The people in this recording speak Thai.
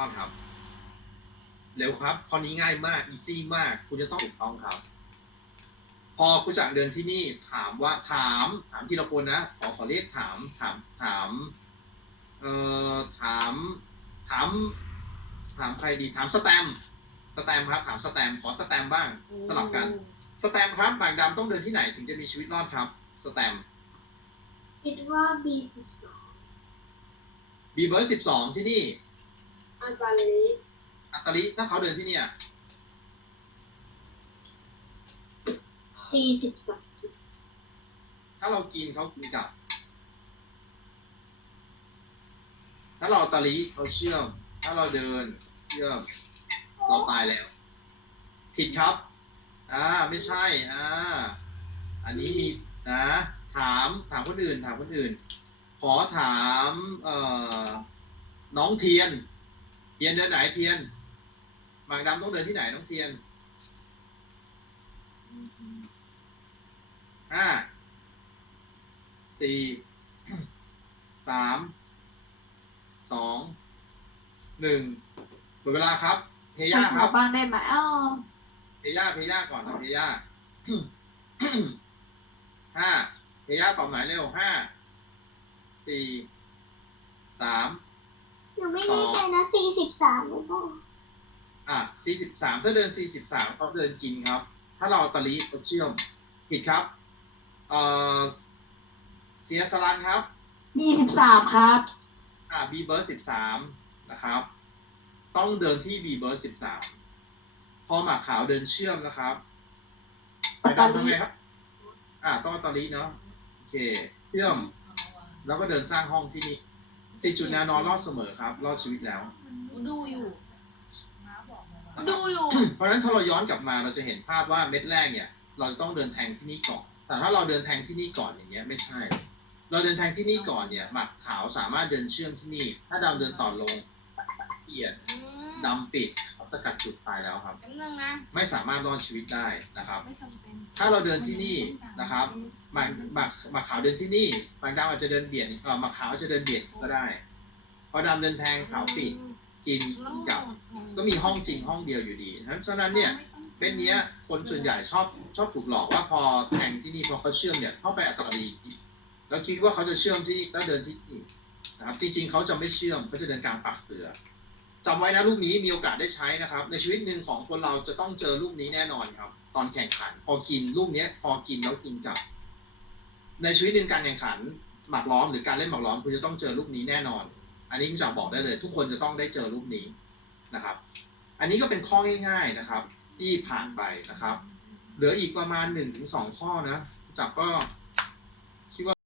ต้องครับ เร็วครับ ข้อนี้ง่ายมากอีซี่มาก คุณจะต้องถูกต้องครับ พอคุณจะเดินที่นี่ ถามว่าถาม ถามทีละคนนะ ขอขอเรียกถาม ถามถาม เอ่อถาม ถาม ถามใครดี ถามสแตม สแตมครับ ถามสแตมขอสแตมบ้าง สลับกัน สแตมครับ หมากดำต้องเดินที่ไหน ถึงจะมีชีวิตรอดครับ สแตม คิดว่า B12 B เบสิบสองที่นี่อัตาลีอัตาลี ถ้าเขาเดินที่เนี่ยสี่สิบสามถ้าเรากินเขากินกลับ ถ้าเราตาลีเขาเชื่อม ถ้าเราเดินเชื่อมเราตายแล้วผิดครับอ่า ไม่ใช่ อ่า อันนี้มีนะ ถาม ถามคนอื่น ถามคนอื่น ขอถาม เอ่อ น้องเทียนทียนเดินไหนเทียนหมากดำต้องเดินที่ไหนน้องเทียน ห้า สี่ สาม สอง หนึ่งหมดเวลาครับเทย่าครับบ้างได้ไหมอ๋อเทย่าเทย่าก่อนนะเทย่าห้าเทย่าตอบหมายเร็วห้า สี่ สามไม่แน่ใจนะสี่สิบสามหรือเปล่าอ่ะสี่สิบสามถ้าเดินสี่สิบสามเขาเดินกินครับ ถ้าเราตะลิอเชื่อมผิดครับเอ่อเสียสลันครับมีสิบสามครับอ่าบีเบอร์สิบสามนะครับ ต้องเดินที่บีเบอร์สิบสามพอหมากขาวเดินเชื่อมนะครับ ไปดันตรงไหนครับ อ่าต้องตะลิเนาะ โอเค เชื่อม แล้วก็เดินสร้างห้องที่นี่สี่จุดแนวนอนรอดเสมอครับ รอดชีวิตแล้วดูอยู่ดูอยู่เพราะฉะนั้นถ้าเราย้อนกลับมาเราจะเห็นภาพว่าเม็ดแรกเนี่ย เราจะต้องเดินแทงที่นี่ก่อน แต่ถ้าเราเดินแทงที่นี่ก่อนอย่างเงี้ยไม่ใช่ เราเดินแทงที่นี่ก่อนเนี่ยหมักขาวสามารถเดินเชื่อมที่นี่ ถ้าดำเดินต่อลงเลียดดำปิดสกัดจุดตายแล้วครับนะไม่สามารถรอดชีวิตได้นะครับ ถ้าเราเดินที่นี่นะครับหมากหมากหมากขาวเดินที่นี่หมากดำอาจจะเดินเบียดหมากขาวจะเดินเบียดก็ได้เพอดำเดินแทง ขาวปิดกินกับก็มีห้องจริงห้องเดียวอยู่ดีเพราะฉะนั้นเนี่ยเป็นเนี้ยคนส่วนใหญ่ชอบชอบถูกหลอกว่าพอแทงที่นี่พอเขาเชื่อมเนี่ยเข้าไปอัตตีแล้วคิดว่าเขาจะเชื่อมที่แล้วเดินที่นี่นะครับจริงๆเขาจะไม่เชื่อมเขาจะเดินกลางปากเสือจำไว้นะลูกนี้มีโอกาสได้ใช้นะครับในชีวิตหนึ่งของคนเราจะต้องเจอลูกนี้แน่นอนครับตอนแข่งขันพอกินลูกนี้พอกินแล้วกินกลับ ในชีวิตหนึ่งการแข่งขัน หมากล้อมหรือการเล่นหมากล้อมคุณจะต้องเจอลูกนี้แน่นอน อันนี้จะ่บอกได้เลย ทุกคนจะต้องได้เจอลูกนี้นะครับ อันนี้ก็เป็นข้อง่าย ๆนะครับ ที่ผ่านไปนะครับเหลืออีกประมาณหนึ่งถึงสองข้อนะจับก็่วา